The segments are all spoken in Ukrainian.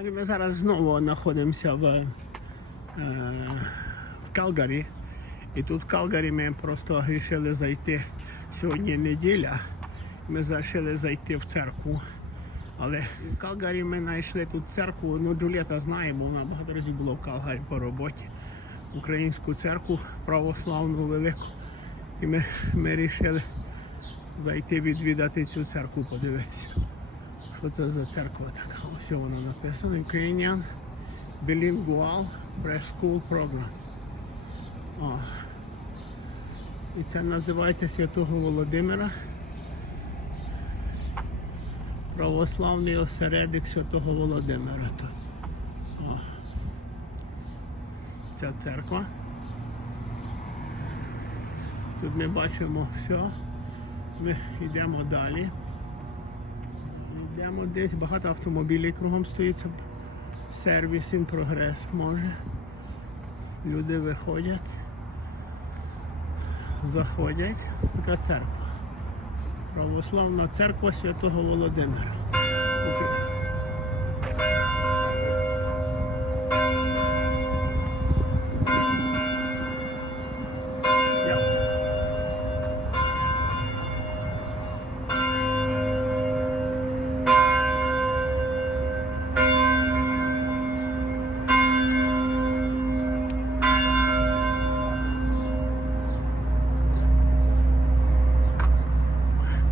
Ми зараз знову знаходимося в, е, в Калгарі. І тут в Калгарі ми просто вирішили зайти сьогодні неділя. Ми вирішили зайти в церкву. Але в Калгарі ми знайшли тут церкву. Ну, Джуліта знає, бо вона багато разів була в Калгарі по роботі. Українську церкву православну велику. І ми, ми вирішили зайти відвідати цю церкву, подивитися. Що це за церква така? Ось воно написано. Ukrainian Bilingual Preschool Program. О. І це називається Святого Володимира. Православний осередок Святого Володимира. О. Ця церква. Тут ми бачимо все. Ми йдемо далі. Йдемо десь, багато автомобілів кругом стоїть. Сервіс in прогрес може. Люди виходять, заходять. Це така церква. Православна церква Святого Володимира.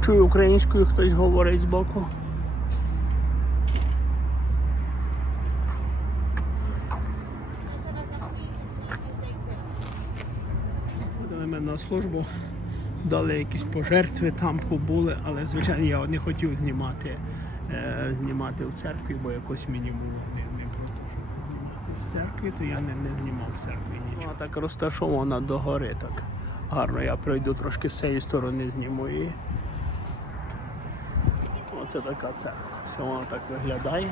Чую українською, хтось говорить збоку. Ходили ми на службу, дали якісь пожертви, там побули, але звичайно я не хотів знімати, е, знімати в церкві, бо якось мені було не, не щоб знімати з церкви, то я не, не знімав в церкві нічого. Вона так розташована догори так гарно. Я пройду трошки з цієї сторони зніму її. Оце така церква. Все воно так виглядає.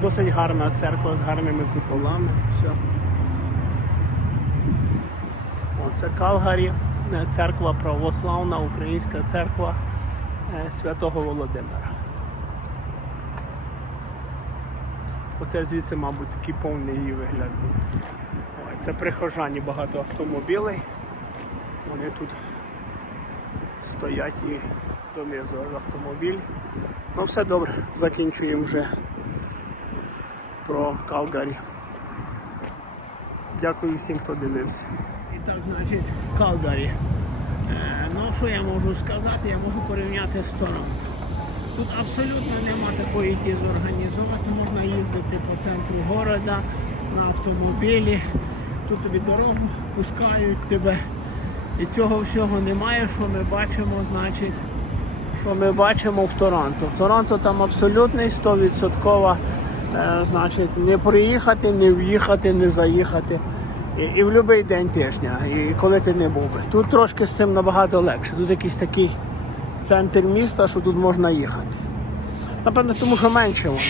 Досить гарна церква з гарними куполами. Все. Оце Калгарі, е, церква православна, українська церква Святого Володимира. Оце звідси, мабуть, такий повний її вигляд був. Ой, це прихожані багато автомобілей. Вони тут стоять і донизу аж автомобіль. Ну все добре, закінчуємо вже про Калгарі. Дякую всім, хто дивився. І так, значить, Калгарі. Е, ну, що я можу сказати? Я можу порівняти з Торонто. Тут абсолютно нема такої йти зорганізувати. Можна їздити по центру города на автомобілі. Тут тобі дорогу пускають тебе. І цього всього немає, що ми бачимо, значить, що ми бачимо в Торонто. В Торонто там абсолютний 100% е, значить, не приїхати, не в'їхати, не заїхати. І, і в будь-який день тижня, і коли ти не був. Тут трошки з цим набагато легше. Тут якийсь такий центр міста, що тут можна їхати. Напевно, тому що менше воно.